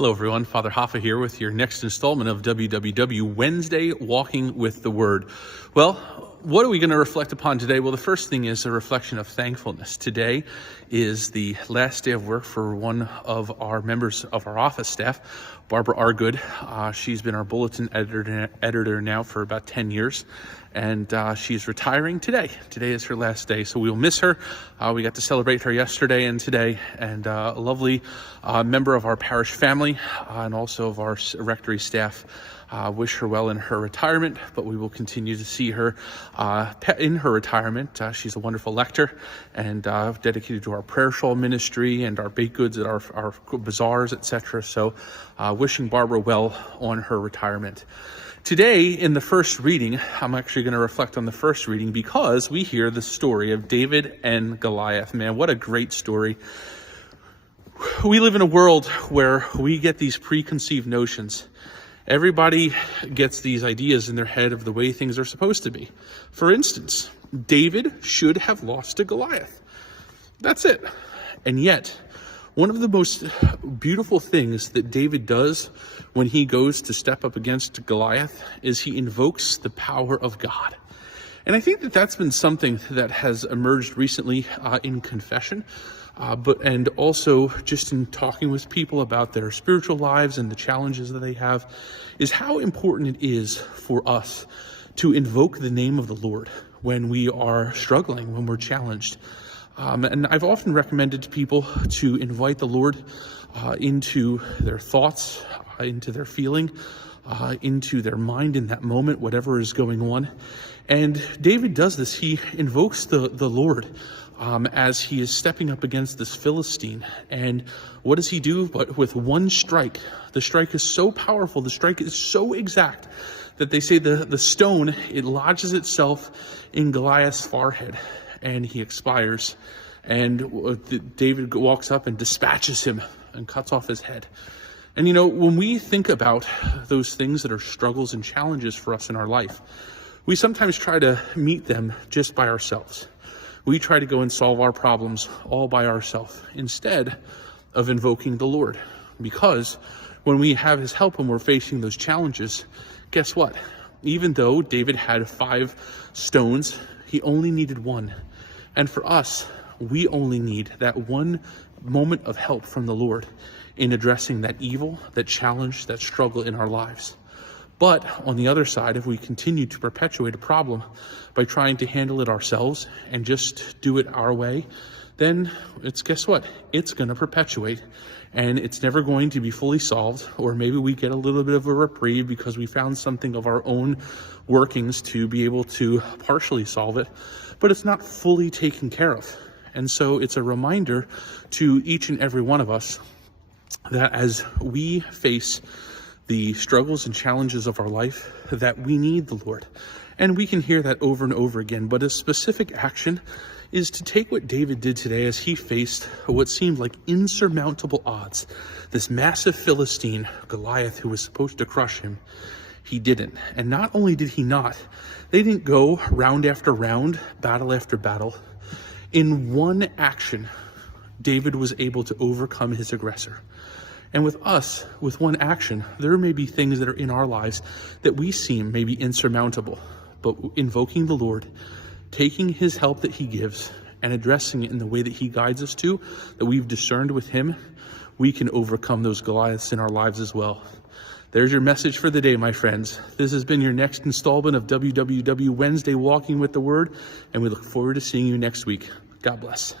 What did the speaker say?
Hello everyone, Father Hoffa here with your next installment of WWW Wednesday Walking with the Word. Well, what are we going to reflect upon today? Well, the first thing is a reflection of thankfulness. Today is the last day of work for one of our members of our office staff, Barbara Aregood. She's been our bulletin editor now for about 10 years, and she's retiring today. Today is her last day, so we'll miss her. We got to celebrate her yesterday and today, and a lovely member of our parish family and also of our rectory staff. Wish her well in her retirement, but we will continue to see her in her retirement. She's a wonderful lector and dedicated to our prayer shawl ministry and our baked goods at our bazaars, etc. So wishing Barbara well on her retirement. Today, in the first reading, I'm actually going to reflect on the first reading because we hear the story of David and Goliath. Man, what a great story. We live in a world where we get these preconceived notions. Everybody gets these ideas in their head of the way things are supposed to be. For instance, David should have lost to Goliath. That's it. And yet, one of the most beautiful things that David does when he goes to step up against Goliath is he invokes the power of God. And I think that that's been something that has emerged recently in confession. And also just in talking with people about their spiritual lives and the challenges that they have, is how important it is for us to invoke the name of the Lord when we are struggling, when we're challenged. And I've often recommended to people to invite the Lord into their thoughts, into their feeling, into their mind in that moment, whatever is going on. And David does this. He invokes the Lord as he is stepping up against this Philistine. And what does he do? But with one strike, the strike is so powerful, the strike is so exact that they say the stone, it lodges itself in Goliath's forehead and he expires. And David walks up and dispatches him and cuts off his head. And you know, when we think about those things that are struggles and challenges for us in our life, we sometimes try to meet them just by ourselves. We try to go and solve our problems all by ourselves instead of invoking the Lord. Because when we have his help when we're facing those challenges, guess what? Even though David had 5 stones, he only needed 1. And for us, we only need that one moment of help from the Lord in addressing that evil, that challenge, that struggle in our lives. But on the other side, if we continue to perpetuate a problem by trying to handle it ourselves and just do it our way, then guess what? It's going to perpetuate and it's never going to be fully solved. Or maybe we get a little bit of a reprieve because we found something of our own workings to be able to partially solve it, but it's not fully taken care of. And so it's a reminder to each and every one of us that as we face the struggles and challenges of our life, that we need the Lord. And we can hear that over and over again, but a specific action is to take what David did today as he faced what seemed like insurmountable odds. This massive Philistine, Goliath, who was supposed to crush him, he didn't. And not only did he not, they didn't go round after round, battle after battle. In one action, David was able to overcome his aggressor. And with us, with one action, there may be things that are in our lives that we seem maybe insurmountable, but invoking the Lord, taking his help that he gives and addressing it in the way that he guides us to, that we've discerned with him, we can overcome those Goliaths in our lives as well. There's your message for the day, my friends. This has been your next installment of WWW Wednesday Walking with the Word, and we look forward to seeing you next week. God bless.